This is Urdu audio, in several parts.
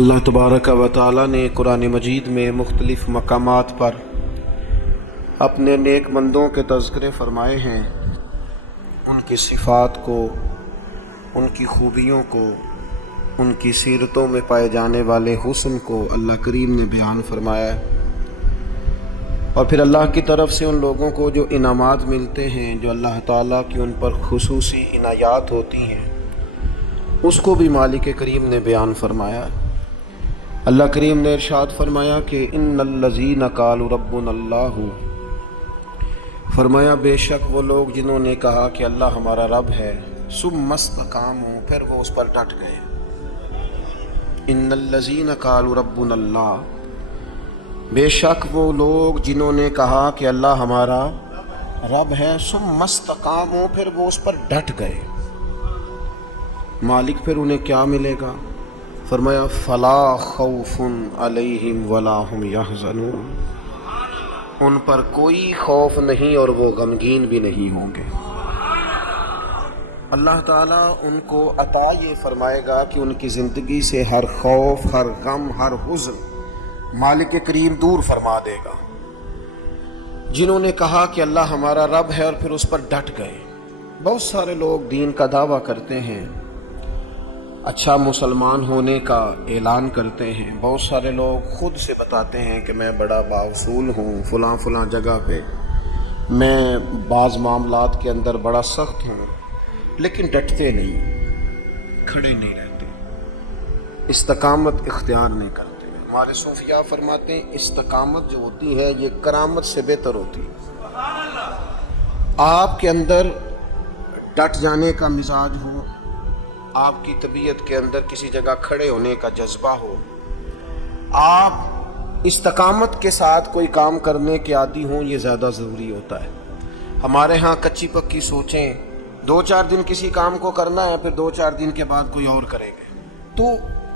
اللہ تبارک و تعالی نے قرآن مجید میں مختلف مقامات پر اپنے نیک بندوں کے تذکرے فرمائے ہیں، ان کی صفات کو، ان کی خوبیوں کو، ان کی سیرتوں میں پائے جانے والے حسن کو اللہ کریم نے بیان فرمایا ہے۔ اور پھر اللہ کی طرف سے ان لوگوں کو جو انعامات ملتے ہیں، جو اللہ تعالیٰ کی ان پر خصوصی عنایات ہوتی ہیں، اس کو بھی مالک کریم نے بیان فرمایا۔ اللہ کریم نے ارشاد فرمایا کہ ان الذین قالوا ربنا اللہ، فرمایا بے شک وہ لوگ جنہوں نے کہا کہ اللہ ہمارا رب ہے، ثم استقاموا، پھر وہ اس پر ڈٹ گئے۔ ان الذین قالوا ربنا اللہ، بے شک وہ لوگ جنہوں نے کہا کہ اللہ ہمارا رب ہے، ثم استقاموا، پھر وہ اس پر ڈٹ گئے۔ مالک پھر انہیں کیا ملے گا؟ فرمایا فلا خوف علیہم ولا هم یحزنون، ان پر کوئی خوف نہیں اور وہ غمگین بھی نہیں ہوں گے۔ اللہ تعالیٰ ان کو عطا یہ فرمائے گا کہ ان کی زندگی سے ہر خوف، ہر غم، ہر حزن مالک کریم دور فرما دے گا۔ جنہوں نے کہا کہ اللہ ہمارا رب ہے اور پھر اس پر ڈٹ گئے۔ بہت سارے لوگ دین کا دعویٰ کرتے ہیں، اچھا مسلمان ہونے کا اعلان کرتے ہیں، بہت سارے لوگ خود سے بتاتے ہیں کہ میں بڑا بااصول ہوں، فلاں جگہ پہ میں بعض معاملات کے اندر بڑا سخت ہوں، لیکن ڈٹتے نہیں، کھڑے نہیں رہتے، استقامت اختیار نہیں کرتے۔ ہمارے صوفیاء فرماتے ہیں استقامت جو ہوتی ہے یہ کرامت سے بہتر ہوتی ہے۔ آپ کے اندر ڈٹ جانے کا مزاج ہو، آپ کی طبیعت کے اندر کسی جگہ کھڑے ہونے کا جذبہ ہو، آپ استقامت کے ساتھ کوئی کام کرنے کے عادی ہوں، یہ زیادہ ضروری ہوتا ہے۔ ہمارے ہاں کچی پکی سوچیں، 2-4 دن کسی کام کو کرنا ہے، پھر 2-4 دن کے بعد کوئی اور کریں گے۔ تو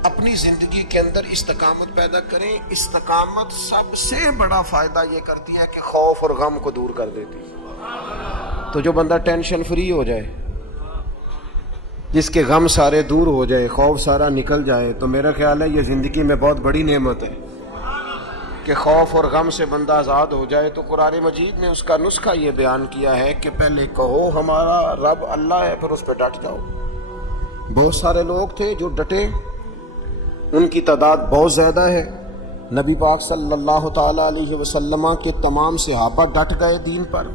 اپنی زندگی کے اندر استقامت پیدا کریں۔ استقامت سب سے بڑا فائدہ یہ کرتی ہے کہ خوف اور غم کو دور کر دیتی ہے۔ تو جو بندہ ٹینشن فری ہو جائے، جس کے غم سارے دور ہو جائے، خوف سارا نکل جائے، تو میرا خیال ہے یہ زندگی میں بہت بڑی نعمت ہے کہ خوف اور غم سے بندہ آزاد ہو جائے۔ تو قرآن مجید نے اس کا نسخہ یہ بیان کیا ہے کہ پہلے کہو ہمارا رب اللہ ہے، پھر اس پہ ڈٹ جاؤ۔ بہت سارے لوگ تھے جو ڈٹے، ان کی تعداد بہت زیادہ ہے۔ نبی پاک صلی اللہ تعالیٰ علیہ وسلم کے تمام صحابہ ڈٹ گئے دین پر،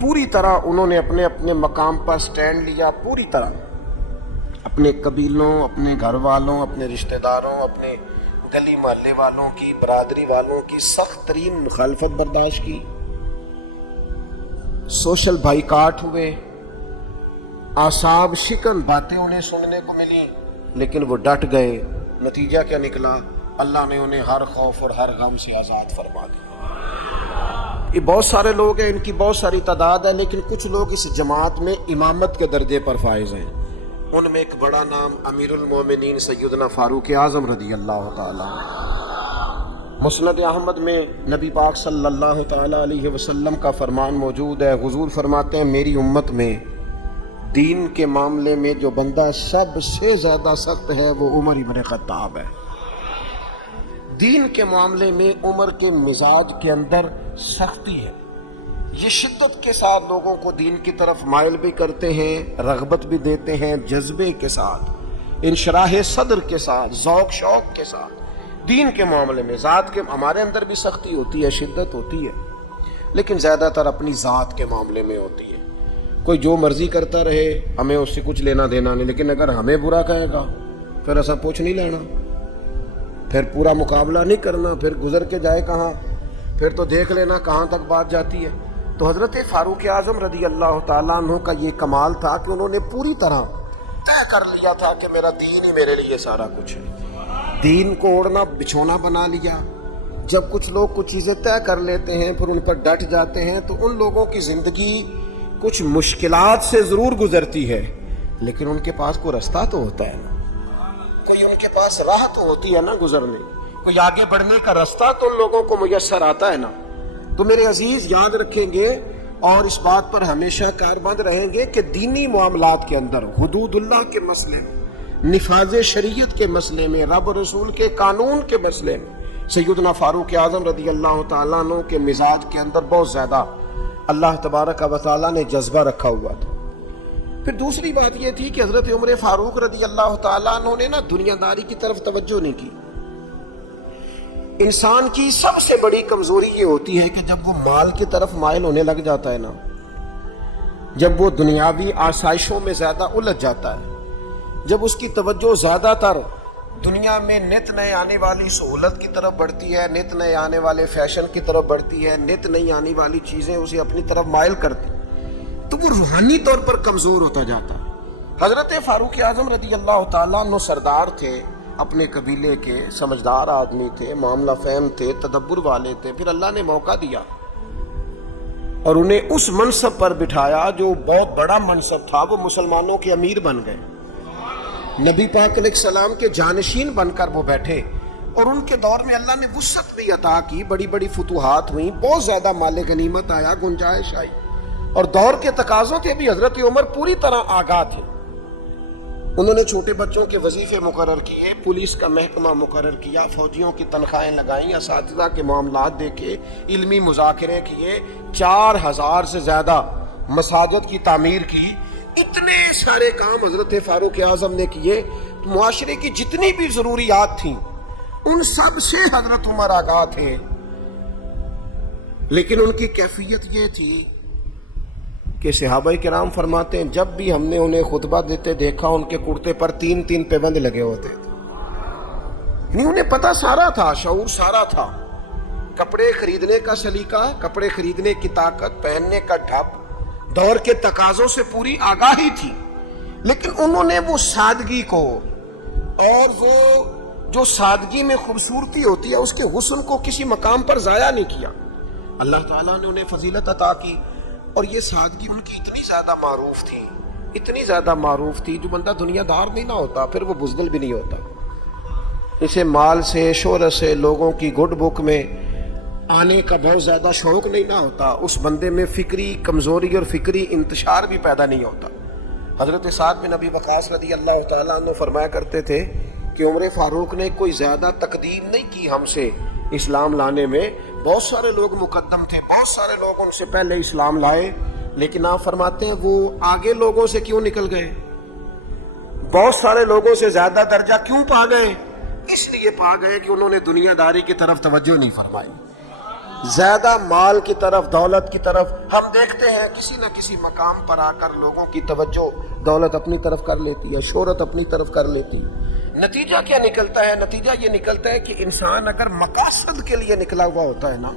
پوری طرح انہوں نے اپنے اپنے مقام پر سٹینڈ لیا، پوری طرح اپنے قبیلوں، اپنے گھر والوں، اپنے رشتہ داروں، اپنے گلی محلے والوں کی، برادری والوں کی سخت ترین مخالفت برداشت کی، سوشل بائیکاٹ ہوئے، اعصاب شکن باتیں انہیں سننے کو ملی، لیکن وہ ڈٹ گئے۔ نتیجہ کیا نکلا؟ اللہ نے انہیں ہر خوف اور ہر غم سے آزاد فرما دیا۔ یہ بہت سارے لوگ ہیں، ان کی بہت ساری تعداد ہے، لیکن کچھ لوگ اس جماعت میں امامت کے درجے پر فائز ہیں۔ ان میں ایک بڑا نام امیر المومنین سیدنا فاروق اعظم رضی اللہ تعالیٰ عنہ۔ مسند احمد میں نبی پاک صلی اللہ تعالیٰ علیہ وسلم کا فرمان موجود ہے۔ حضور فرماتے ہیں میری امت میں دین کے معاملے میں جو بندہ سب سے زیادہ سخت ہے وہ عمر ابن خطاب ہے۔ دین کے معاملے میں عمر کے مزاج کے اندر سختی ہے، یہ شدت کے ساتھ لوگوں کو دین کی طرف مائل بھی کرتے ہیں، رغبت بھی دیتے ہیں، جذبے کے ساتھ، انشراح صدر کے ساتھ، ذوق شوق کے ساتھ دین کے معاملے میں۔ ذات کے ہمارے اندر بھی سختی ہوتی ہے، شدت ہوتی ہے، لیکن زیادہ تر اپنی ذات کے معاملے میں ہوتی ہے۔ کوئی جو مرضی کرتا رہے، ہمیں اس سے کچھ لینا دینا نہیں، لیکن اگر ہمیں برا کہے گا پھر ایسا پوچھ نہیں لینا، پھر پورا مقابلہ نہیں کرنا، پھر گزر کے جائے کہاں، پھر تو دیکھ لینا کہاں تک بات جاتی ہے۔ تو حضرت فاروق اعظم رضی اللہ تعالیٰ عنہ کا یہ کمال تھا کہ انہوں نے پوری طرح طے کر لیا تھا کہ میرا دین ہی میرے لیے سارا کچھ ہے۔ دین کو اوڑھنا بچھونا بنا لیا۔ جب کچھ لوگ کچھ چیزیں طے کر لیتے ہیں، پھر ان پر ڈٹ جاتے ہیں، تو ان لوگوں کی زندگی کچھ مشکلات سے ضرور گزرتی ہے، لیکن ان کے پاس کوئی رستہ تو ہوتا ہے نا، کوئی ان کے پاس راہ تو ہوتی ہے نا گزرنے، کوئی آگے بڑھنے کا رستہ تو ان لوگوں کو میسر آتا ہے نا۔ تو میرے عزیز یاد رکھیں گے اور اس بات پر ہمیشہ کاربند رہیں گے کہ دینی معاملات کے اندر، حدود اللہ کے مسئلے، نفاذ شریعت کے مسئلے میں، رب رسول کے قانون کے مسئلے میں سیدنا فاروق اعظم رضی اللہ تعالیٰ عنہ کے مزاج کے اندر بہت زیادہ اللہ تبارک و تعالیٰ نے جذبہ رکھا ہوا تھا۔ پھر دوسری بات یہ تھی کہ حضرت عمر فاروق رضی اللہ تعالیٰ عنہ نے نا دنیا داری کی طرف توجہ نہیں کی۔ انسان کی سب سے بڑی کمزوری یہ ہوتی ہے کہ جب وہ مال کی طرف مائل ہونے لگ جاتا ہے نا، جب وہ دنیاوی آسائشوں میں زیادہ الجھ جاتا ہے، جب اس کی توجہ زیادہ تر دنیا میں نت نئے آنے والی سہولت کی طرف بڑھتی ہے، نت نئے آنے والے فیشن کی طرف بڑھتی ہے، نت نئی آنے والی چیزیں اسے اپنی طرف مائل کرتی، تو وہ روحانی طور پر کمزور ہوتا جاتا ہے۔ حضرت فاروق اعظم رضی اللہ تعالیٰ عنہ سردار تھے، اپنے قبیلے کے سمجھدار آدمی تھے، معاملہ فہم تھے، تدبر والے تھے۔ پھر اللہ نے موقع دیا اور انہیں اس منصب پر بٹھایا جو بہت بڑا منصب تھا، وہ مسلمانوں کے امیر بن گئے، نبی پاک علیہ السلام کے جانشین بن کر وہ بیٹھے، اور ان کے دور میں اللہ نے وسعت بھی عطا کی، بڑی بڑی فتوحات ہوئیں، بہت زیادہ مال غنیمت آیا، گنجائش آئی، اور دور کے تقاضوں سے بھی حضرت عمر پوری طرح آگاہ تھے۔ انہوں نے چھوٹے بچوں کے وظیفے مقرر کیے، پولیس کا محکمہ مقرر کیا، فوجیوں کی تنخواہیں لگائیں، اساتذہ کے معاملات دیکھے، علمی مذاکرے کیے، 4000 سے زیادہ مساجد کی تعمیر کی۔ اتنے سارے کام حضرت فاروق اعظم نے کیے، معاشرے کی جتنی بھی ضروریات تھیں ان سب سے حضرت عمر آگاہ تھے، لیکن ان کی کیفیت یہ تھی کہ صحابہ کرام فرماتے ہیں جب بھی ہم نے انہیں خطبہ دیتے دیکھا ان کے کرتے پر 3 پیبند لگے ہوتے تھے، نہیں انہیں پتہ سارا تھا، شعور سارا تھا، کپڑے خریدنے کا سلیقہ، کپڑے خریدنے کی طاقت، پہننے کا ڈھب، دور کے تقاضوں سے پوری آگاہی تھی، لیکن انہوں نے وہ سادگی کو، اور وہ جو سادگی میں خوبصورتی ہوتی ہے اس کے حسن کو کسی مقام پر ضائع نہیں کیا۔ اللہ تعالیٰ نے انہیں فضیلت عطا کی، اور یہ سادگی ان کی اتنی زیادہ معروف تھی، اتنی زیادہ معروف تھی، جو بندہ دنیا دار نہیں نہ ہوتا پھر وہ بزدل بھی نہیں ہوتا، اسے مال سے، شہرت سے، لوگوں کی گڈ بک میں آنے کا بہت زیادہ شوق نہیں نہ ہوتا، اس بندے میں فکری کمزوری اور فکری انتشار بھی پیدا نہیں ہوتا۔ حضرت سعد بن ابی وقاص رضی اللہ تعالیٰ عنہ فرمایا کرتے تھے کہ عمر فاروق نے کوئی زیادہ تقدیم نہیں کی ہم سے اسلام لانے میں، بہت سارے لوگ مقدم تھے، بہت سارے لوگ ان سے پہلے اسلام لائے، لیکن آپ فرماتے ہیں وہ آگے لوگوں سے کیوں نکل گئے، بہت سارے لوگوں سے زیادہ درجہ کیوں پا گئے؟ اس لیے پا گئے کہ انہوں نے دنیا داری کی طرف توجہ نہیں فرمائی، زیادہ مال کی طرف، دولت کی طرف۔ ہم دیکھتے ہیں کسی نہ کسی مقام پر آ کر لوگوں کی توجہ دولت اپنی طرف کر لیتی ہے، شہرت اپنی طرف کر لیتی ہے۔ نتیجہ کیا نکلتا ہے؟ نتیجہ یہ نکلتا ہے کہ انسان اگر مقاصد کے لیے نکلا ہوا ہوتا ہے نا،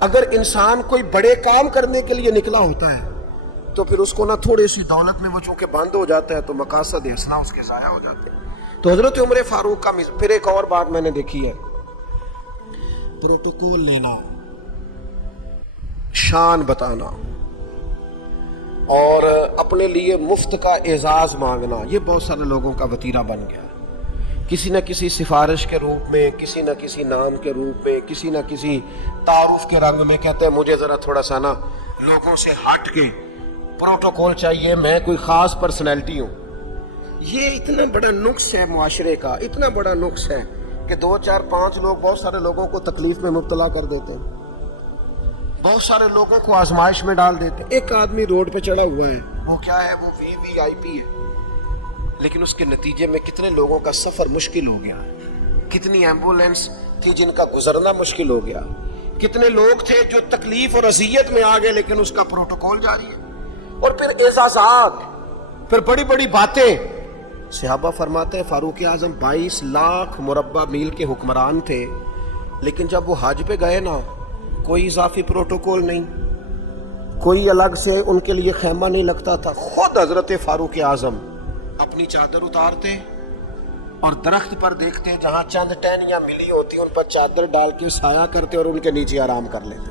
اگر انسان کوئی بڑے کام کرنے کے لیے نکلا ہوتا ہے تو پھر اس کو نہ تھوڑی سی دولت میں وہ چونکہ بند ہو جاتا ہے تو مقاصد حسنہ اس کے ضائع ہو جاتے ہیں۔ تو حضرت عمر فاروق کا پھر ایک اور بات میں نے دیکھی ہے، پروٹوکول لینا، شان بتانا، اور اپنے لیے مفت کا اعزاز مانگنا، یہ بہت سارے لوگوں کا وتیرہ بن گیا، کسی نہ کسی سفارش کے روپ میں، کسی نہ کسی نام کے روپ میں، کسی نہ کسی تعارف کے رنگ میں کہتے ہیں مجھے ذرا تھوڑا سا نا لوگوں سے ہٹ کے پروٹوکول چاہیے، میں کوئی خاص پرسنالٹی ہوں۔ یہ اتنا بڑا نقص ہے معاشرے کا، اتنا بڑا نقص ہے کہ 2 4 5 لوگ بہت سارے لوگوں کو تکلیف میں مبتلا کر دیتے ہیں، بہت سارے لوگوں کو آزمائش میں ڈال دیتے ہیں۔ ایک آدمی روڈ پہ چڑھا ہوا ہے، وہ کیا ہے، وہ VIP ہے، لیکن اس کے نتیجے میں کتنے لوگوں کا سفر مشکل ہو گیا، کتنی ایمبولینس تھی جن کا گزرنا مشکل ہو گیا، کتنے لوگ تھے جو تکلیف اور اذیت میں آ گئے، لیکن اس کا پروٹوکول جاری ہے۔ اور پھر اعزازات، پھر بڑی بڑی باتیں۔ صحابہ فرماتے ہیں فاروق اعظم 22 لاکھ مربع میل کے حکمران تھے، لیکن جب وہ حج پہ گئے نا، کوئی اضافی پروٹوکول نہیں، کوئی الگ سے ان کے لیے خیمہ نہیں لگتا تھا، خود حضرت فاروق اعظم اپنی چادر اتارتے اور درخت پر دیکھتے جہاں چند ٹہنیاں ملی ہوتی ان پر چادر ڈال کے سایہ کرتے اور ان کے نیچے آرام کر لیتے۔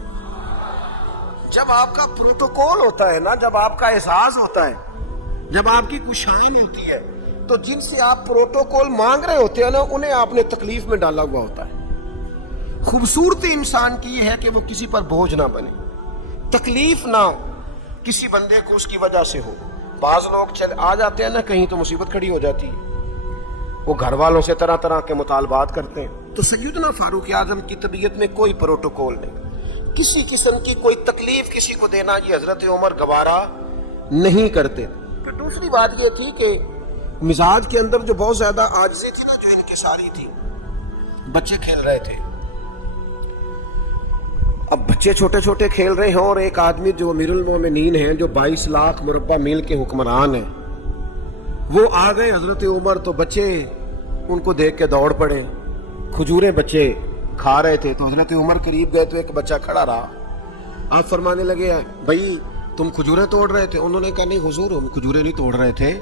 جب آپ کا پروٹوکول ہوتا ہے نا، جب آپ کا اعزاز ہوتا ہے، جب آپ کی کوئی شان ہوتی ہے، تو جن سے آپ پروٹوکول مانگ رہے ہوتے ہیں نا، انہیں آپ نے تکلیف میں ڈالا ہوا ہوتا ہے۔ خوبصورتی انسان کی یہ ہے کہ وہ کسی پر بوجھ نہ بنے، تکلیف نہ کسی بندے کو اس کی وجہ سے ہو۔ بعض لوگ آ جاتے ہیں نا کہیں تو مصیبت کھڑی ہو جاتی ہے، وہ گھر والوں سے طرح طرح کے مطالبات کرتے ہیں. تو سیدنا فاروق اعظم کی طبیعت میں کوئی پروٹوکول نہیں, کسی قسم کی کوئی تکلیف کسی کو دینا یہ حضرت عمر گوارا نہیں کرتے. پھر دوسری بات یہ تھی کہ مزاج کے اندر جو بہت زیادہ عاجزی تھی نا, جو انکساری تھی. بچے کھیل رہے تھے, اب بچے چھوٹے چھوٹے کھیل رہے ہیں اور ایک آدمی جو امیر المومنین ہیں, جو 22 لاکھ مربع میل کے حکمران ہیں, وہ آ گئے حضرت عمر. تو بچے ان کو دیکھ کے دوڑ پڑے. کھجوریں بچے کھا رہے تھے, تو حضرت عمر قریب گئے تو ایک بچہ کھڑا رہا. آپ فرمانے لگے بھائی تم کھجوریں توڑ رہے تھے؟ انہوں نے کہا نہیں حضور, ہم کھجوریں نہیں توڑ رہے تھے,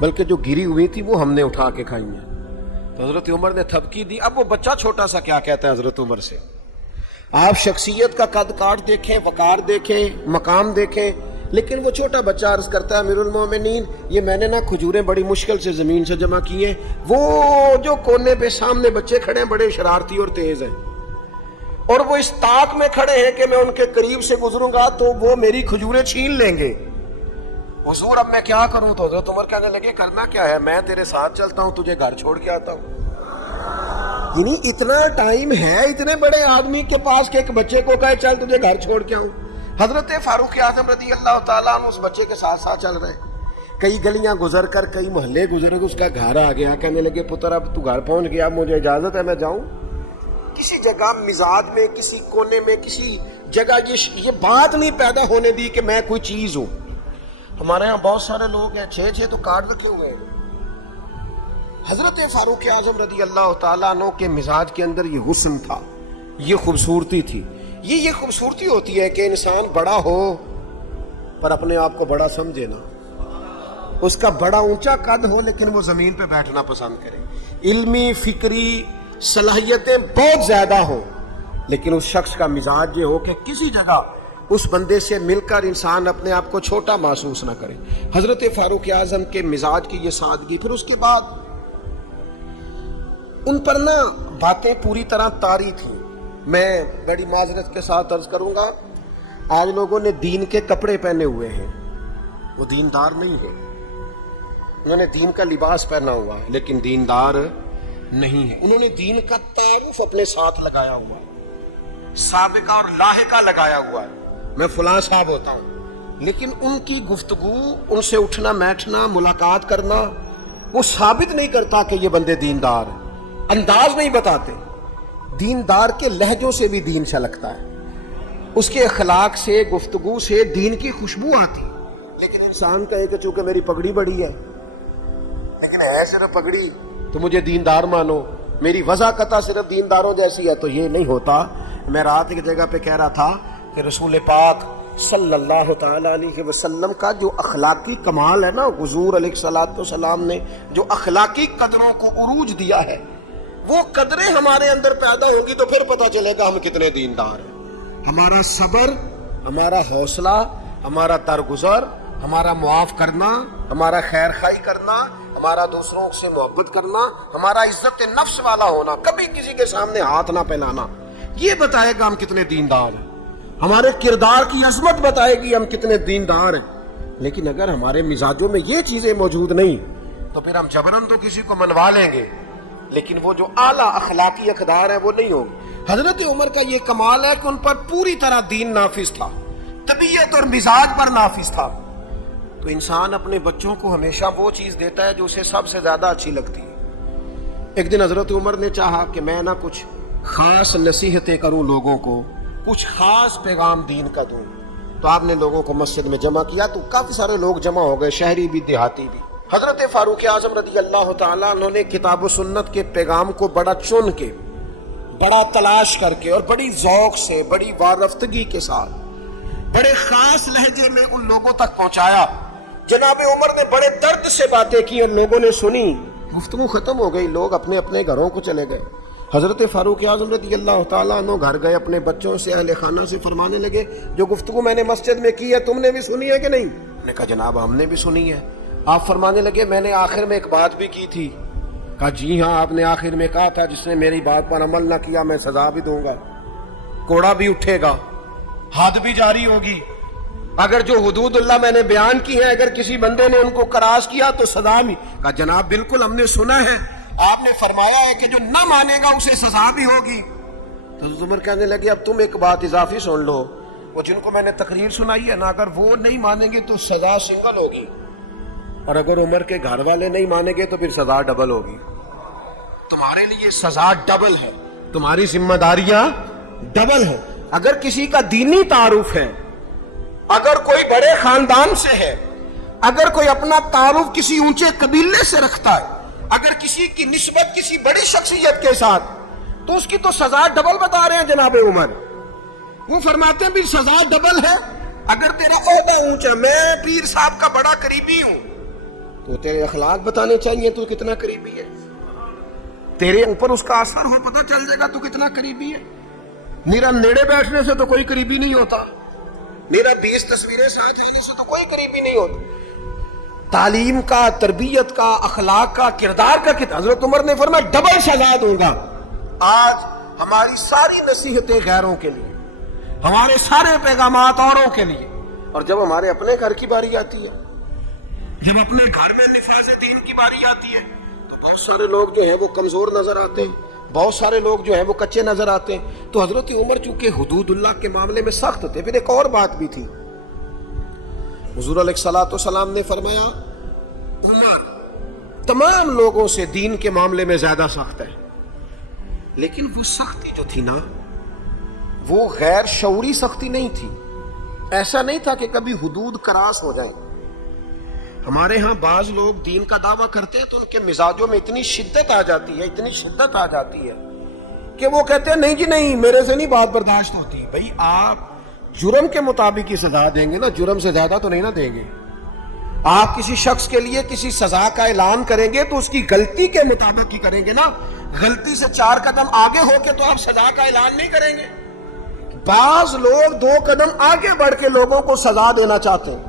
بلکہ جو گری ہوئی تھی وہ ہم نے اٹھا کے کھائی ہیں. تو حضرت عمر نے تھپکی دی. اب وہ بچہ چھوٹا سا کیا کہتا ہے حضرت عمر سے. آپ شخصیت کا قد کاٹ دیکھیں, وقار دیکھیں, مقام دیکھیں, لیکن وہ چھوٹا بچہ عرض کرتا ہے امیر المومنین یہ میں نے نا کھجوریں بڑی مشکل سے زمین سے جمع کی ہیں. وہ جو کونے پہ سامنے بچے کھڑے ہیں بڑے شرارتی اور تیز ہیں, اور وہ اس طاق میں کھڑے ہیں کہ میں ان کے قریب سے گزروں گا تو وہ میری کھجوریں چھین لیں گے. حضور اب میں کیا کروں؟ تو حضرت عمر کہنے لگے کرنا کیا ہے, میں تیرے ساتھ چلتا ہوں, تجھے گھر چھوڑ کے آتا ہوں. یعنی اتنا ٹائم ہے اتنے بڑے آدمی کے پاس کہ ایک بچے کو کہے چل تجھے گھر چھوڑ کے آؤں. حضرت فاروق اعظم رضی اللہ تعالیٰ عنہ اس بچے کے ساتھ ساتھ چل رہے. کئی گلیاں گزر کر, کئی محلے گزر کر اس کا گھر آ گیا. کہنے لگے پتر اب تو گھر پہنچ گیا, مجھے اجازت ہے میں جاؤں؟ کسی جگہ مزاج میں, کسی کونے میں, کسی جگہ یہ بات نہیں پیدا ہونے دی کہ میں کوئی چیز ہوں. ہمارے ہاں بہت سارے لوگ ہیں 6 تو کارڈ رکھے ہوئے ہیں. حضرت فاروق اعظم رضی اللہ تعالیٰ عنہ کے مزاج کے اندر یہ حسن تھا, یہ خوبصورتی تھی. یہ خوبصورتی ہوتی ہے کہ انسان بڑا ہو پر اپنے آپ کو بڑا سمجھے نا, اس کا بڑا اونچا قد ہو لیکن وہ زمین پہ بیٹھنا پسند کرے. علمی فکری صلاحیتیں بہت زیادہ ہوں لیکن اس شخص کا مزاج یہ ہو کہ کسی جگہ اس بندے سے مل کر انسان اپنے آپ کو چھوٹا محسوس نہ کرے. حضرت فاروق اعظم کے مزاج کی یہ سادگی. پھر اس کے بعد ان پر نا باتیں پوری طرح طاری تھیں. میں بڑی معذرت کے ساتھ عرض کروں گا, آج لوگوں نے دین کے کپڑے پہنے ہوئے ہیں, وہ دیندار نہیں ہے. انہوں نے دین کا لباس پہنا ہوا ہے لیکن دیندار نہیں ہے. انہوں نے دین کا تعارف اپنے ساتھ لگایا ہوا ہے, سابقہ اور لاحقہ لگایا ہوا ہے, میں فلاں صاحب ہوتا ہوں. لیکن ان کی گفتگو, ان سے اٹھنا بیٹھنا, ملاقات کرنا وہ ثابت نہیں کرتا کہ یہ بندے دیندار ہیں. انداز نہیں بتاتے. دیندار کے لہجوں سے بھی دین چھلکتا ہے, اس کے اخلاق سے, گفتگو سے دین کی خوشبو آتی. لیکن انسان کہے کہ چونکہ میری پگڑی بڑی ہے, لیکن ہے صرف پگڑی تو مجھے دیندار مانو, میری وضاقتہ صرف دینداروں جیسی ہے, تو یہ نہیں ہوتا. میں رات ایک جگہ پہ کہہ رہا تھا کہ رسول پاک صلی اللہ تعالیٰ علیہ وسلم کا جو اخلاقی کمال ہے نا, حضور علیہ الصلوۃ والسلام نے جو اخلاقی قدروں کو عروج دیا ہے, وہ قدریں ہمارے اندر پیدا ہوں گی تو پھر پتہ چلے گا ہم کتنے دیندار ہیں. ہمارا صبر, ہمارا حوصلہ, ہمارا درگزر, ہمارا معاف کرنا, ہمارا خیر خواہی کرنا, ہمارا دوسروں سے محبت کرنا, ہمارا عزت نفس والا ہونا, کبھی کسی کے سامنے ہاتھ نہ پھیلانا, یہ بتائے گا ہم کتنے دیندار ہیں. ہمارے کردار کی عظمت بتائے گی ہم کتنے دیندار ہیں. لیکن اگر ہمارے مزاجوں میں یہ چیزیں موجود نہیں تو پھر ہم جبرن تو کسی کو منوا لیں گے, لیکن وہ جو اعلیٰ اخلاقی اقدار ہے وہ نہیں ہوگی. حضرت عمر کا یہ کمال ہے کہ ان پر پوری طرح دین نافذ تھا, طبیعت اور مزاج پر نافذ تھا. تو انسان اپنے بچوں کو ہمیشہ وہ چیز دیتا ہے جو اسے سب سے زیادہ اچھی لگتی ہے. ایک دن حضرت عمر نے چاہا کہ میں نہ کچھ خاص نصیحتیں کروں لوگوں کو, کچھ خاص پیغام دین کا دوں. تو آپ نے لوگوں کو مسجد میں جمع کیا تو کافی سارے لوگ جمع ہو گئے, شہری بھی دیہاتی بھی. حضرت فاروق اعظم رضی اللہ تعالیٰ عنہ نے کتاب و سنت کے پیغام کو بڑا چن کے, بڑا تلاش کر کے اور بڑی ذوق سے, بڑی وارفتگی کے ساتھ, بڑے خاص لہجے میں ان لوگوں تک پہنچایا. جناب عمر نے بڑے درد سے باتیں کی اور لوگوں نے سنی. گفتگو ختم ہو گئی, لوگ اپنے اپنے گھروں کو چلے گئے. حضرت فاروق اعظم رضی اللہ تعالیٰ عنہ گھر گئے, اپنے بچوں سے, اہل خانہ سے فرمانے لگے جو گفتگو میں نے مسجد میں کی ہے تم نے بھی سنی ہے کہ نہیں؟ نے کہا جناب ہم نے بھی سنی ہے. آپ فرمانے لگے میں نے آخر میں ایک بات بھی کی تھی. کہا جی ہاں آپ نے آخر میں کہا تھا جس نے میری بات پر عمل نہ کیا میں سزا بھی دوں گا, کوڑا بھی اٹھے گا, حد بھی جاری ہوگی. اگر جو حدود اللہ میں نے بیان کی ہیں اگر کسی بندے نے ان کو کراس کیا تو سزا بھی. کہا جناب بالکل ہم نے سنا ہے, آپ نے فرمایا ہے کہ جو نہ مانے گا اسے سزا بھی ہوگی۔ تو حضرت عمر کہنے لگے اب تم ایک بات اضافی سن لو، وہ جن کو میں نے تقریر سنائی ہے نا، اگر وہ نہیں مانیں گے تو سزا سنگل ہوگی، اور اگر عمر کے گھر والے نہیں مانیں گے تو پھر سزا ڈبل ہوگی۔ تمہارے لیے سزا ڈبل ہے، تمہاری ذمہ داریاں ڈبل ہے۔ اگر کسی کا دینی تعارف ہے، اگر کوئی بڑے خاندان سے ہے، اگر کوئی اپنا تعارف کسی اونچے قبیلے سے رکھتا ہے، اگر کسی کی نسبت کسی بڑی شخصیت کے ساتھ، تو اس کی تو سزا ڈبل بتا رہے ہیں جناب عمر۔ وہ فرماتے ہیں بھی سزا ڈبل ہے۔ اگر تیرا عہدہ اونچا، میں پیر صاحب کا بڑا قریبی ہوں، تو تیرے اخلاق بتانے چاہیے تو کتنا قریبی ہے، تیرے اوپر اس کا اثر ہو پتہ چل جائے گا تو کتنا قریبی ہے۔ میرا نیڑے بیٹھنے سے تو کوئی قریبی نہیں ہوتا، میرا 20 تصویریں ساتھ ہیں سے تو کوئی قریبی نہیں ہوتا۔ تعلیم کا، تربیت کا، اخلاق کا، کردار کا کتنا۔ حضرت عمر نے فرمایا ڈبل سزا دوں گا۔ آج ہماری ساری نصیحتیں غیروں کے لیے، ہمارے سارے پیغامات اوروں کے لیے، اور جب ہمارے اپنے گھر کی باری آتی ہے، جب اپنے گھر میں نفاذ دین کی باری آتی ہے، تو بہت سارے لوگ جو ہیں وہ کمزور نظر آتے ہیں، بہت سارے لوگ جو ہیں وہ کچے نظر آتے ہیں۔ تو حضرت عمر چونکہ حدود اللہ کے معاملے میں سخت تھے۔ پھر ایک اور بات بھی تھی، حضور علیہ الصلوۃ والسلام نے فرمایا عمر تمام لوگوں سے دین کے معاملے میں زیادہ سخت ہے، لیکن وہ سختی جو تھی نا، وہ غیر شعوری سختی نہیں تھی۔ ایسا نہیں تھا کہ کبھی حدود کراس ہو جائیں۔ ہمارے ہاں بعض لوگ دین کا دعویٰ کرتے ہیں تو ان کے مزاجوں میں اتنی شدت آ جاتی ہے، اتنی شدت آ جاتی ہے کہ وہ کہتے ہیں نہیں جی نہیں، میرے سے نہیں بات برداشت ہوتی۔ بھئی آپ جرم کے مطابق ہی سزا دیں گے نا، جرم سے زیادہ تو نہیں نا دیں گے۔ آپ کسی شخص کے لیے کسی سزا کا اعلان کریں گے تو اس کی غلطی کے مطابق ہی کریں گے نا، غلطی سے 4 قدم آگے ہو کے تو آپ سزا کا اعلان نہیں کریں گے۔ بعض لوگ 2 قدم آگے بڑھ کے لوگوں کو سزا دینا چاہتے ہیں۔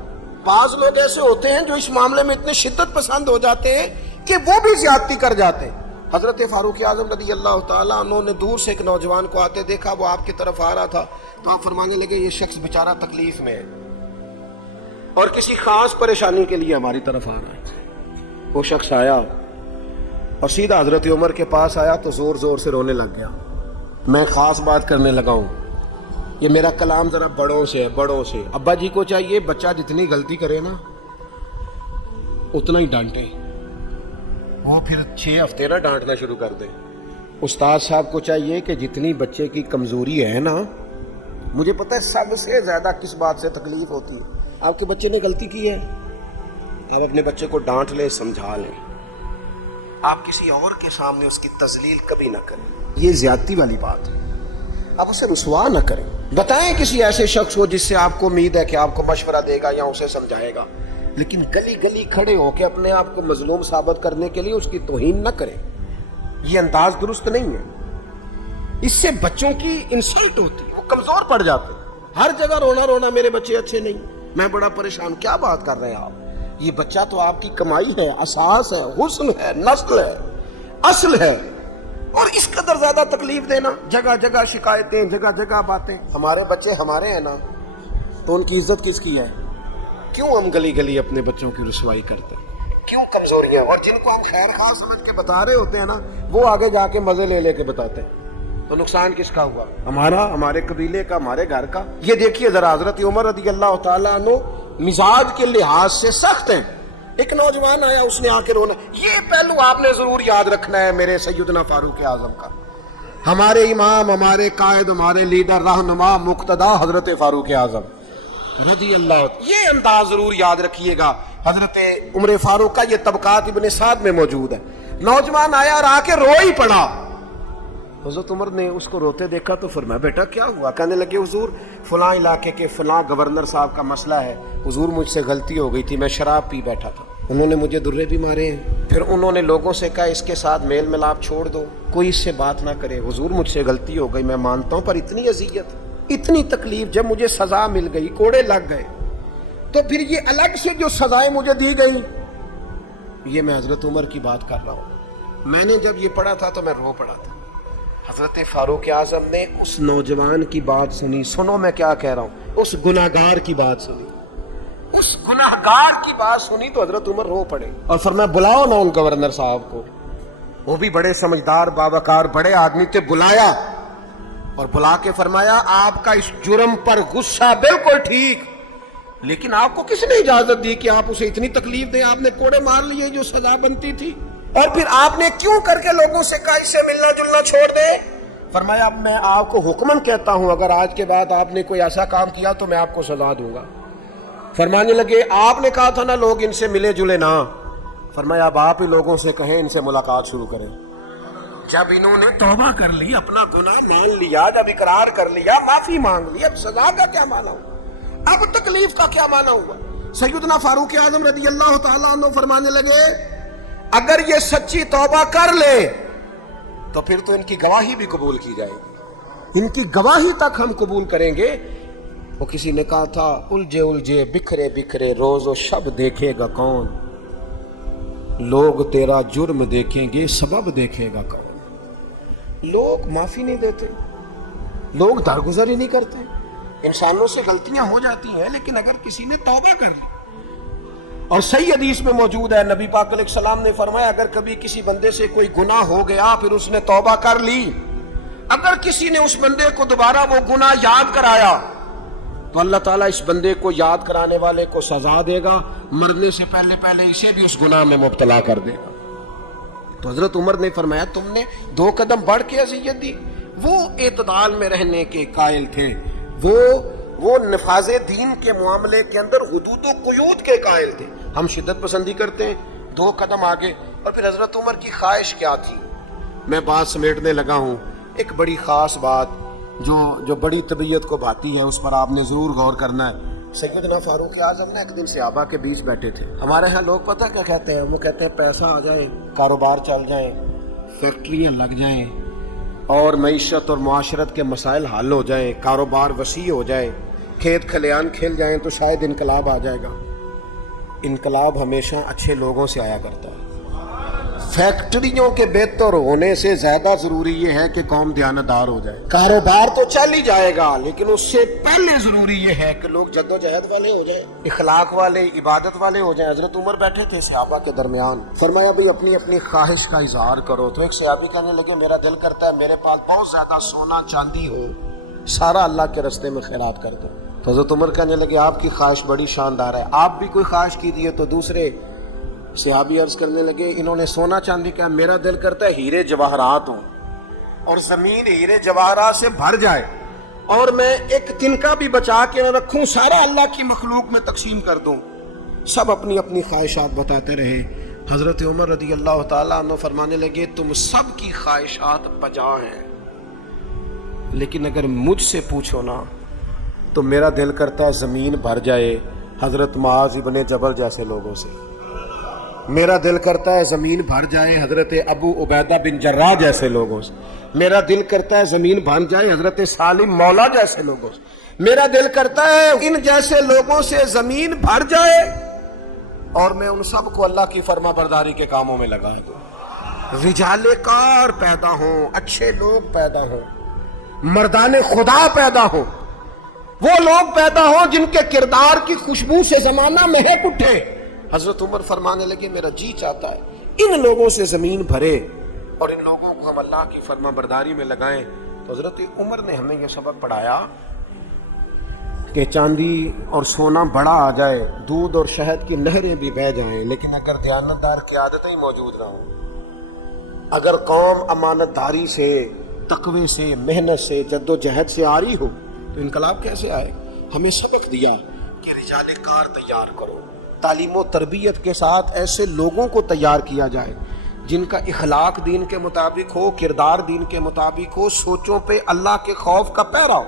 بعض لوگ ایسے ہوتے ہیں جو اس معاملے میں اتنے شدت پسند ہو جاتے ہیں کہ وہ بھی زیادتی کر جاتے ہیں۔ حضرت فاروق اعظم رضی اللہ تعالیٰ عنہ نے دور سے ایک نوجوان کو آتے دیکھا، وہ آپ کی طرف آ رہا تھا، تو آپ فرمانے لگے یہ شخص بیچارہ تکلیف میں ہے اور کسی خاص پریشانی کے لیے ہماری طرف آ رہا ہے۔ وہ شخص آیا اور سیدھا حضرت عمر کے پاس آیا تو زور زور سے رونے لگ گیا۔ میں خاص بات کرنے لگا ہوں، یہ میرا کلام ذرا بڑوں سے ہے، بڑوں سے۔ ابا جی کو چاہیے بچہ جتنی غلطی کرے نا اتنا ہی ڈانٹے، وہ پھر 6 ہفتے نہ ڈانٹنا شروع کر دے۔ استاد صاحب کو چاہیے کہ جتنی بچے کی کمزوری ہے نا، مجھے پتہ ہے سب سے زیادہ کس بات سے تکلیف ہوتی ہے۔ آپ کے بچے نے غلطی کی ہے، آپ اپنے بچے کو ڈانٹ لیں، سمجھا لیں، آپ کسی اور کے سامنے اس کی تذلیل کبھی نہ کریں، یہ زیادتی والی بات ہے۔ آپ اسے رسوا نہ کریں، بتائیں کسی ایسے شخص کو جس سے آپ کو امید ہے کہ آپ کو مشورہ دے گا یا اسے سمجھائے گا، لیکن گلی گلی کھڑے ہو کے اپنے آپ کو مظلوم ثابت کرنے کے لیے اس کی توہین نہ کریں، یہ انداز درست نہیں ہے۔ اس سے بچوں کی انسلٹ ہوتی ہے، وہ کمزور پڑ جاتے ہیں۔ ہر جگہ رونا رونا میرے بچے اچھے نہیں، میں بڑا پریشان، کیا بات کر رہے ہیں آپ؟ یہ بچہ تو آپ کی کمائی ہے، اساس ہے، حسن ہے، نسل ہے، اصل ہے، اور اس قدر زیادہ تکلیف دینا، جگہ جگہ شکایتیں، جگہ جگہ باتیں۔ ہمارے بچے ہمارے ہیں نا، تو ان کی عزت کس کی ہے؟ کیوں ہم گلی گلی اپنے بچوں کی رسوائی کرتے ہیں؟ کیوں کمزوریاں؟ اور جن کو ہم خیر خواہ سمجھ کے بتا رہے ہوتے ہیں نا، وہ آگے جا کے مزے لے لے کے بتاتے ہیں، تو نقصان کس کا ہوا؟ ہمارا، ہمارے قبیلے کا، ہمارے گھر کا۔ یہ دیکھیے ذرا، حضرت عمر رضی اللہ تعالیٰ عنہ مزاج کے لحاظ سے سخت ہیں۔ ایک نوجوان آیا، اس نے آ کے رونا۔ یہ پہلو آپ نے ضرور یاد رکھنا ہے میرے سیدنا فاروق اعظم کا، ہمارے امام، ہمارے قائد، ہمارے لیڈر، رہنما، مقتدا حضرت فاروق اعظم رضی اللہ، یہ انداز ضرور یاد رکھیے گا۔ حضرت عمر فاروق کا یہ طبقات ابن سعد میں موجود ہے۔ نوجوان آیا اور آ کے رو ہی پڑا۔ حضرت عمر نے اس کو روتے دیکھا تو فرمایا بیٹا کیا ہوا؟ کہنے لگے حضور فلاں علاقے کے فلاں گورنر صاحب کا مسئلہ ہے، حضور مجھ سے غلطی ہو گئی تھی، میں شراب پی بیٹھا تھا، انہوں نے مجھے درے بھی مارے ہیں، پھر انہوں نے لوگوں سے کہا اس کے ساتھ میل ملاپ چھوڑ دو، کوئی اس سے بات نہ کرے، حضور مجھ سے غلطی ہو گئی، میں مانتا ہوں، پر اتنی اذیت، اتنی تکلیف، جب مجھے سزا مل گئی، کوڑے لگ گئے، تو پھر یہ الگ سے جو سزائیں مجھے دی گئی، یہ میں حضرت عمر کی بات کر رہا ہوں۔ میں نے جب یہ پڑھا تھا تو میں رو پڑا تھا۔ حضرت فاروق اعظم نے اس نوجوان کی بات سنی، سنو میں کیا کہہ رہا ہوں، اس گناہگار کی بات سنی، اس گناہگار کی بات سنی تو حضرت عمر رو پڑے اور فرمایا بلاؤ نا ان گورنر صاحب کو۔ وہ بھی بڑے سمجھدار باوقار بڑے آدمی تھے، بلایا اور بلا کے فرمایا آپ کا اس جرم پر غصہ بالکل ٹھیک، لیکن آپ کو کس نے اجازت دی کہ آپ اسے اتنی تکلیف دیں؟ آپ نے کوڑے مار لیے جو سزا بنتی تھی، اور پھر آپ نے کیوں کر کے لوگوں سے کہا اسے ملنا جلنا چھوڑ دے؟ فرمایا اب میں آپ کو حکمن کہتا ہوں اگر آج کے بعد آپ نے کوئی ایسا کام کیا تو میں آپ کو سزا دوں گا۔ فرمانے لگے آپ نے کہا تھا نا لوگ ان سے ملے جلے نہ، فرمایا اب آپ ہی لوگوں سے کہیں ان سے ملاقات شروع کریں۔ جب انہوں نے توبہ کر لی، اپنا گناہ مان لیا، جب اقرار کر لیا، معافی مانگ لی، اب سزا کا کیا معنی ہوا؟ اب تکلیف کا کیا معنی ہوا؟ سیدنا فاروق اعظم رضی اللہ تعالیٰ عنہ فرمانے لگے اگر یہ سچی توبہ کر لے تو پھر تو ان کی گواہی بھی قبول کی جائے گی، ان کی گواہی تک ہم قبول کریں گے۔ وہ کسی نے کہا تھا الجھے الجھے بکھرے بکھرے روز و شب دیکھے گا کون، لوگ تیرا جرم دیکھیں گے سبب دیکھے گا کون۔ لوگ معافی نہیں دیتے، لوگ درگزر ہی نہیں کرتے، انسانوں سے غلطیاں ہو جاتی ہیں، لیکن اگر کسی نے توبہ کر لی، اور صحیح حدیث میں موجود ہے نبی پاک علیہ السلام نے فرمایا اگر کبھی کسی بندے سے کوئی گناہ ہو گیا پھر اس نے توبہ کر لی، اگر کسی نے اس بندے کو دوبارہ وہ گناہ یاد کرایا تو اللہ تعالیٰ اس بندے کو یاد کرانے والے کو سزا دے گا، مرنے سے پہلے پہلے اسے بھی اس گناہ میں مبتلا کر دے گا۔ تو حضرت عمر نے فرمایا تم نے 2 قدم بڑھ کے اذیت دی۔ وہ اعتدال میں رہنے کے قائل تھے، وہ نفاذ دین کے معاملے کے اندر حدود و قیود کے قائل تھے۔ ہم شدت پسندی کرتے ہیں، 2 قدم آگے۔ اور پھر حضرت عمر کی خواہش کیا تھی؟ میں بات سمیٹنے لگا ہوں، ایک بڑی خاص بات جو بڑی طبیعت کو بھاتی ہے اس پر آپ نے ضرور غور کرنا ہے۔ سیدنا فاروق اعظم نے ایک دن صحابہ کے بیچ بیٹھے تھے۔ ہمارے ہاں لوگ پتہ کیا کہتے ہیں؟ وہ کہتے ہیں پیسہ آ جائے، کاروبار چل جائیں، فیکٹریاں لگ جائیں اور معیشت اور معاشرت کے مسائل حل ہو جائیں، کاروبار وسیع ہو جائے، کھیت کھلیان کھل جائیں تو شاید انقلاب آ جائے گا۔ انقلاب ہمیشہ اچھے لوگوں سے آیا کرتا ہے۔ فیکٹریوں کے بہتر ہونے سے زیادہ ضروری یہ ہے کہ قوم دیانتدار ہو جائے۔ کاروبار تو چل ہی جائے گا لیکن اس سے پہلے ضروری یہ ہے کہ لوگ جد و جہد والے ہو جائیں، اخلاق والے، عبادت والے ہو جائیں۔ حضرت عمر بیٹھے تھے صحابہ کے درمیان، فرمایا بھئی اپنی اپنی خواہش کا اظہار کرو۔ تو ایک صحابی کہنے لگے میرا دل کرتا ہے میرے پاس بہت زیادہ سونا چاندی ہو، سارا اللہ کے راستے میں خیرات کر دو۔ تو حضرت عمر کہنے لگے آپ کی خواہش بڑی شاندار ہے، آپ بھی کوئی خواہش کیجیے۔ تو دوسرے صحابی عرض کرنے لگے انہوں نے سونا چاندی کہا، میرا دل کرتا ہے ہیرے جواہرات ہوں اور زمین ہیرے جواہرات سے بھر جائے اور میں ایک تنکا بھی بچا کے نہ رکھوں، سارا اللہ کی مخلوق میں تقسیم کر دوں۔ سب اپنی اپنی خواہشات بتاتے رہے۔ حضرت عمر رضی اللہ تعالیٰ عنہ فرمانے لگے تم سب کی خواہشات بجا ہیں، لیکن اگر مجھ سے پوچھو نا تو میرا دل کرتا ہے زمین بھر جائے حضرت معاذ ابن جبل جیسے لوگوں سے، میرا دل کرتا ہے زمین بھر جائے حضرت ابو عبیدہ بن جراح جیسے لوگوں سے، میرا دل کرتا ہے زمین بھر جائے حضرت سالم مولا جیسے لوگوں سے، میرا دل کرتا ہے ان جیسے لوگوں سے زمین بھر جائے اور میں ان سب کو اللہ کی فرما برداری کے کاموں میں لگا دوں۔ رجال کار پیدا ہوں، اچھے لوگ پیدا ہوں، مردان خدا پیدا ہوں، وہ لوگ پیدا ہوں جن کے کردار کی خوشبو سے زمانہ مہک اٹھے۔ حضرت عمر فرمانے لگے میرا جی چاہتا ہے ان لوگوں سے زمین بھرے اور ان لوگوں کو ہم اللہ کی فرما برداری میں لگائیں۔ تو حضرت عمر نے ہمیں یہ سبق پڑھایا کہ چاندی اور سونا بڑا آ جائے، دودھ اور شہد کی نہریں بھی بہہ جائیں، لیکن اگر دیانتدار کی عادتیں ہی موجود نہ ہوں، اگر قوم امانت داری سے، تقوی سے، محنت سے، جد و جہد سے آ رہی ہو تو انقلاب کیسے آئے؟ ہمیں سبق دیا کہ رجال کار تیار کرو، تعلیم و تربیت کے ساتھ ایسے لوگوں کو تیار کیا جائے جن کا اخلاق دین کے مطابق ہو، کردار دین کے مطابق ہو، سوچوں پہ اللہ کے خوف کا پیرا ہو،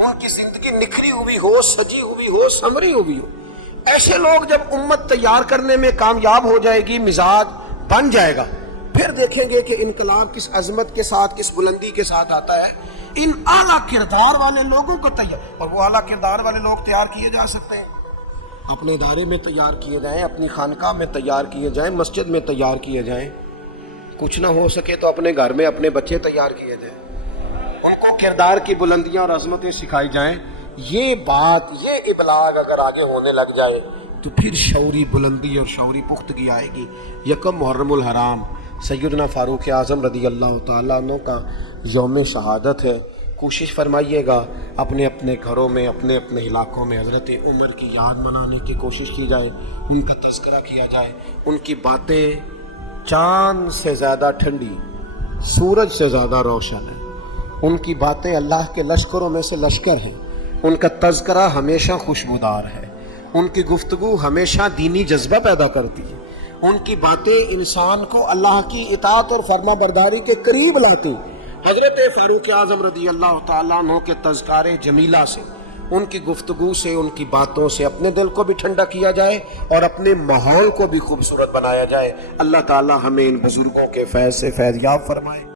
ان کی زندگی نکھری ہوئی ہو، سجی ہوئی ہو، سنوری ہوئی ہو۔ ایسے لوگ جب امت تیار کرنے میں کامیاب ہو جائے گی، مزاج بن جائے گا، پھر دیکھیں گے کہ انقلاب کس عظمت کے ساتھ، کس بلندی کے ساتھ آتا ہے۔ ان اعلیٰ کردار والے لوگوں کو تیار، اور وہ اعلیٰ کردار والے لوگ تیار کیے جا سکتے ہیں، اپنے ادارے میں تیار کیے جائیں، اپنی خانقاہ میں تیار کیے جائیں، مسجد میں تیار کیے جائیں، کچھ نہ ہو سکے تو اپنے گھر میں اپنے بچے تیار کیے جائیں، ان کو کردار کی بلندیاں اور عظمتیں سکھائی جائیں۔ یہ بات، یہ ابلاغ اگر آگے ہونے لگ جائے تو پھر شعوری بلندی اور شعوری پختگی آئے گی۔ یکم محرم الحرام سیدنا فاروق اعظم رضی اللہ تعالیٰ عنہ کا یوم شہادت ہے، کوشش فرمائیے گا اپنے اپنے گھروں میں، اپنے اپنے علاقوں میں حضرت عمر کی یاد منانے کی کوشش کی جائے، ان کا تذکرہ کیا جائے۔ ان کی باتیں چاند سے زیادہ ٹھنڈی، سورج سے زیادہ روشن ہیں، ان کی باتیں اللہ کے لشکروں میں سے لشکر ہیں، ان کا تذکرہ ہمیشہ خوشبودار ہے، ان کی گفتگو ہمیشہ دینی جذبہ پیدا کرتی ہے، ان کی باتیں انسان کو اللہ کی اطاعت اور فرما برداری کے قریب لاتی۔ حضرت فاروق اعظم رضی اللہ تعالیٰ عنہ کے تذکار جمیلہ سے، ان کی گفتگو سے، ان کی باتوں سے اپنے دل کو بھی ٹھنڈا کیا جائے اور اپنے ماحول کو بھی خوبصورت بنایا جائے۔ اللہ تعالیٰ ہمیں ان بزرگوں کے فیض سے فیض یاب فرمائے۔